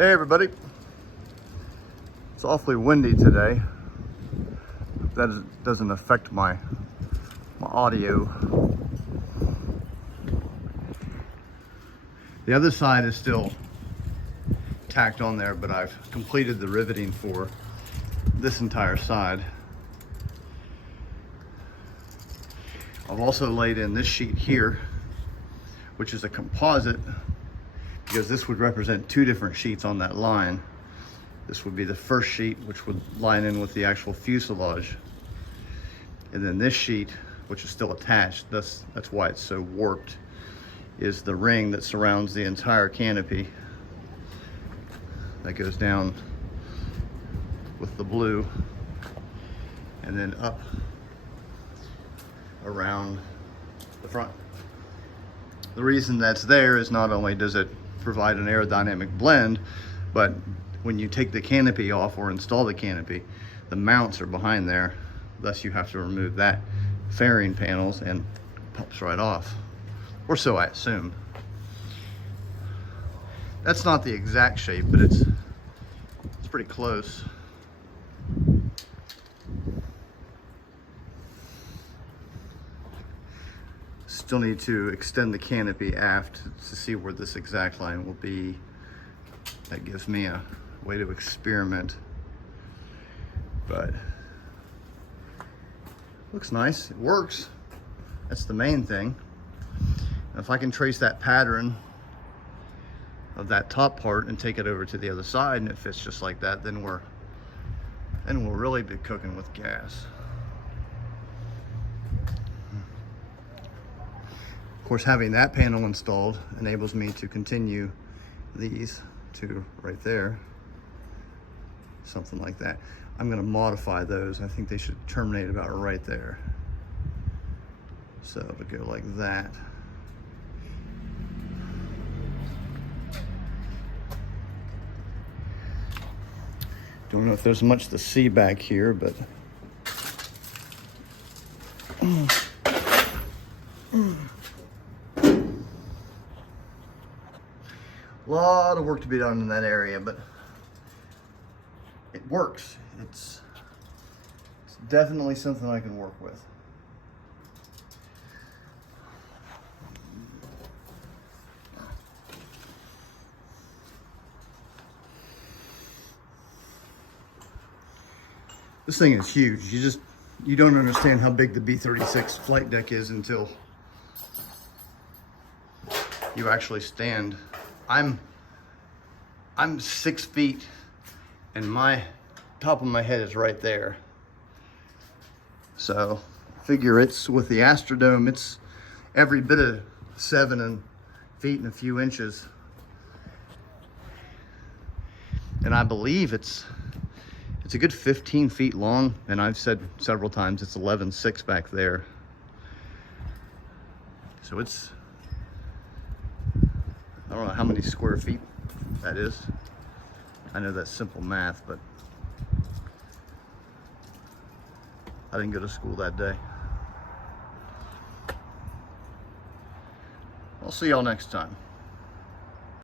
Hey everybody, it's awfully windy today. That doesn't affect my audio. The other side is still tacked on there, but I've completed the riveting for this entire side. I've also laid in this sheet here, which is a composite, because this would represent two different sheets on that line. This would be the first sheet, which would line in with the actual fuselage. And then this sheet, which is still attached, that's why it's so warped, is the ring that surrounds the entire canopy. That goes down with the blue and then up around the front. The reason that's there is not only does it provide an aerodynamic blend, but when you take the canopy off or install the canopy, the mounts are behind there. Thus you have to remove that fairing panels and it pops right off. Or so I assume. That's not the exact shape, but it's pretty close. Still need to extend the canopy aft to see where this exact line will be. That gives me a way to experiment, but looks nice. It works. That's the main thing. And if I can trace that pattern of that top part and take it over to the other side and it fits just like that, then we'll really be cooking with gas. Of course, having that panel installed enables me to continue these to right there, something like that. I'm going to modify those. I think they should terminate about right there. So it'll go like that. Don't know if there's much to see back here, but a lot of work to be done in that area, but it works. It's definitely something I can work with. This thing is huge. You don't understand how big the B-36 flight deck is until you actually stand. I'm 6 feet and my top of my head is right there. So figure it's with the Astrodome, it's every bit of 7 feet and a few inches. And I believe it's a good 15 feet long, and I've said several times it's 11.6 back there. So it's, I don't know how many square feet that is. I know that's simple math, but I didn't go to school that day. I'll see y'all next time.